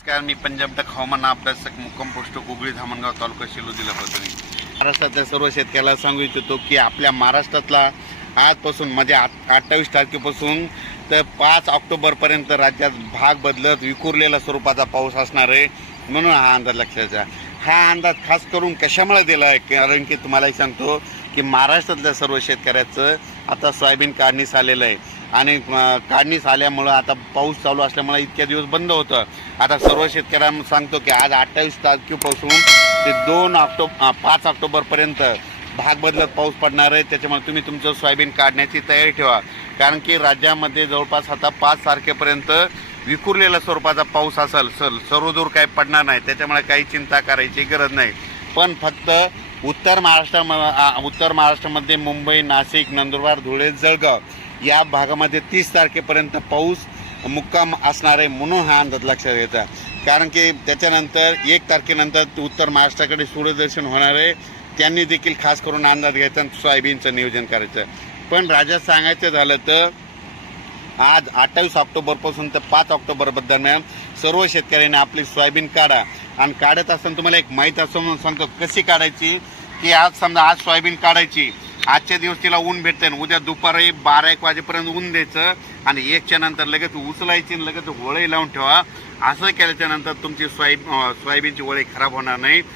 नमस्कार मी पंजाब हवामान अभ्यासक मुक्कम पोस्ट गुगळी धामणगाव तालुका शेलू जिल्हा प्रतिनिधी महाराष्ट्रातल्या सर्व शेतकऱ्याला सांगू इच्छितो की आपल्या महाराष्ट्रातला आजपासून म्हणजे आठ अठ्ठावीस तारखेपासून तर पाच ऑक्टोबरपर्यंत राज्यात भाग बदलत विखुरलेला स्वरूपाचा पाऊस असणार आहे म्हणून हा अंदाज लक्षाचा हा अंदाज खास करून कशामुळे दिला आहे? कारण की तुम्हालाही सांगतो की महाराष्ट्रातल्या सर्व शेतकऱ्याचं आता सोयाबीन काढणीस आलेलं आहे. आणि काढणीस आल्यामुळं आता पाऊस चालू असल्यामुळे इतक्या दिवस बंद होतं. आता सर्व शेतकऱ्यांना सांगतो की आज अठ्ठावीस तारखेपासून ते दोन ऑक्टोब पाच ऑक्टोबरपर्यंत भाग बदलत पाऊस पडणार आहे. त्याच्यामुळे तुम्ही तुमचं सोयाबीन काढण्याची तयारी ठेवा. कारण की राज्यामध्ये जवळपास आता पाच तारखेपर्यंत विखुरलेल्या स्वरूपाचा पाऊस असेल सर सर्वदूर काही पडणार नाही. त्याच्यामुळे काही चिंता करायची गरज नाही. पण फक्त उत्तर महाराष्ट्रामध्ये उत्तर महाराष्ट्रामध्ये मुंबई नाशिक नंदुरबार धुळे जळगाव या भागामध्ये तीस तारखेपर्यंत पाऊस मुक्काम असणार आहे म्हणून हा अंदाज लक्षात घ्यायचा कारण की त्याच्यानंतर एक तारखेनंतर उत्तर महाराष्ट्राकडे सूर्यदर्शन होणार आहे. त्यांनी देखील खास करून अंदाज घ्यायचा आणि सोयाबीनचं नियोजन करायचं. पण राजा सांगायचं झालं तर आज अठ्ठावीस ऑक्टोबरपासून तर पाच ऑक्टोबर दरम्यान सर्व शेतकऱ्यांनी आपली सोयाबीन काढा. आणि काढत असताना तुम्हाला एक माहीत असं म्हणून सांगतो कशी काढायची? की आज समजा आज सोयाबीन काढायची आजच्या दिवस तिला ऊन भेटते उद्या दुपारी बारा एक वाजेपर्यंत ऊन द्यायचं आणि एकच्या नंतर लगेच उचलायची आणि लगेच होळी लावून ठेवा. असं केल्याच्यानंतर तुमची सोयाब सोयाबीनची वळी खराब होणार नाही.